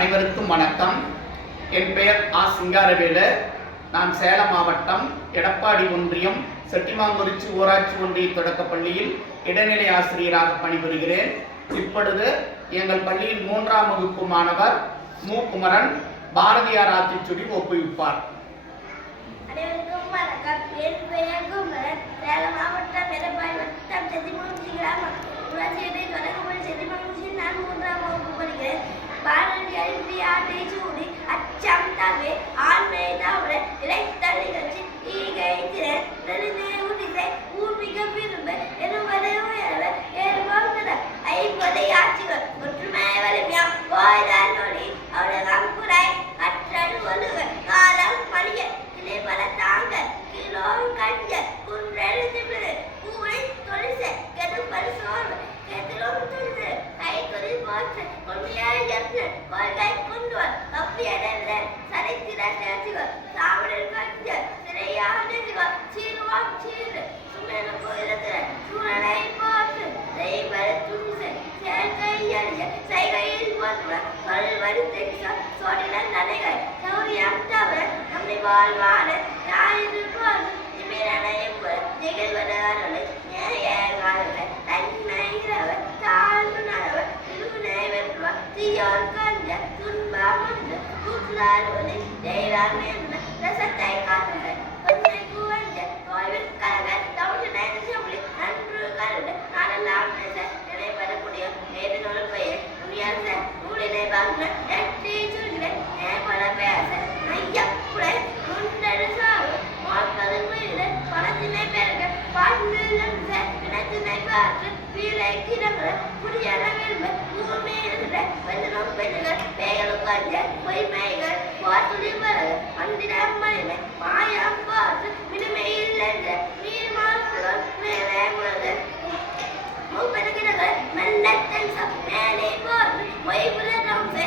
அனைவருக்கும் வணக்கம். என் பெயர் ஆ. சிங்காரவேலு. நான் சேலம் மாவட்டம் எடப்பாடி ஒன்றியம் செட்டிமாங்குறிச்சி ஊராட்சி ஒன்றிய தொடக்கப்பள்ளியில் இடைநிலை ஆசிரியராக பணிபுரிகிறேன். இப்பொழுது எங்கள் பள்ளியில் 3ஆம் வகுப்பு மாணவர் மு. குமரன் பாரதியார் ஆத்திச்சூடி ஒப்புவிப்பார். அனைவருக்கும் வணக்கம். என் பெயர் குமரன். சேலம் மாவட்டம் எடப்பாடி வட்டம் செட்டிமாங்குறிச்சி கிராமம் ஊராட்சி ஒன்றிய தொடக்கப்பள்ளி செட்டிமாங்குறிச்சியில் நான் 3ஆம் வகுப்பு படிக்கிறேன். பாரதியாரின் ஆத்திச்சூடி அச்சம் தவிர ஆண்மை தவிர இலைத்தல் நிகழ்ச்சி ஈகை திறன் நெருநே உரிசை ஊர்மிக விரும்ப எனுவதை உயர்வ ஏற்படுத்த ஐம்பதை ஆட்சிகள் ஒற்றுமை வலிமையா போய்தான் நொடி அவளகம் குறை கற்றல் ஒழுக காலம் மலிய கிளை பல தாங்க கிலோ கஞ்ச குன்றெழுந்து பூவை தொழிச கெடுப்பல் சோர்வு கெதிலும் துணிது கை குறி போற்று கொள்கையாய் எற்று கொள்கை குண்டுவன் கப்பியடல் சரித்திர தேர்ச்சிகள் சாவடில் கஞ்ச சிறையாடுகள் சீருவாம் சீரு சுமேன போயிரத்திர சூழலை போற்று செய்வரு துணிசை சேர்க்கை எறிய செய்கையில் போற்று சொல்வரி தெரிச சோடின நனைகள் சௌரியம் தவிர நம்மை வாழ்வான ஞாயிறு போன்று நிமிரணையும் நிகழ்வது அருளை நேயகாரர்கள் தன்மை இரவர் தாழ்வு நரவர் திருவினை வெற்றுவர் தீயோர் கஞ்ச துன்பம் ஒன்று கூற்றார் ஒளி தெய்வம் என்ன ரசத்தை காட்டுங்கள் கொஞ்சை குவஞ்ச தோல்வில் கலக தவிர செம்மொழி நன்று கருடு நாடெல்லாம் பேச நினைப்பது முடியும் ஏதினோடு பெயர் முடியாத நூலினை வாங்க எட்டி சுருகினை நேபல பேச ஐயா புலை குண்டரு சாவு மாற்றது முயல பணத்தினை பெருக பாட்டு பிணத்தினை பார்த்து வீரை கிடங்குற புரியன விரும்ப பூமி இருக்கிற வெஞ்சனம் பெண்கள் பேய்களும் கஞ்ச பொய்மைகள் போற்றுடி வரகு அந்திரம் மனித மாயம் பார்த்து மினுமை இல்லை நீர் மாற்றுகள் மேலே முழது மூப்பெருகிறகள் மெல்லத்தன் மேலே போற்று பொய்புற நம்சை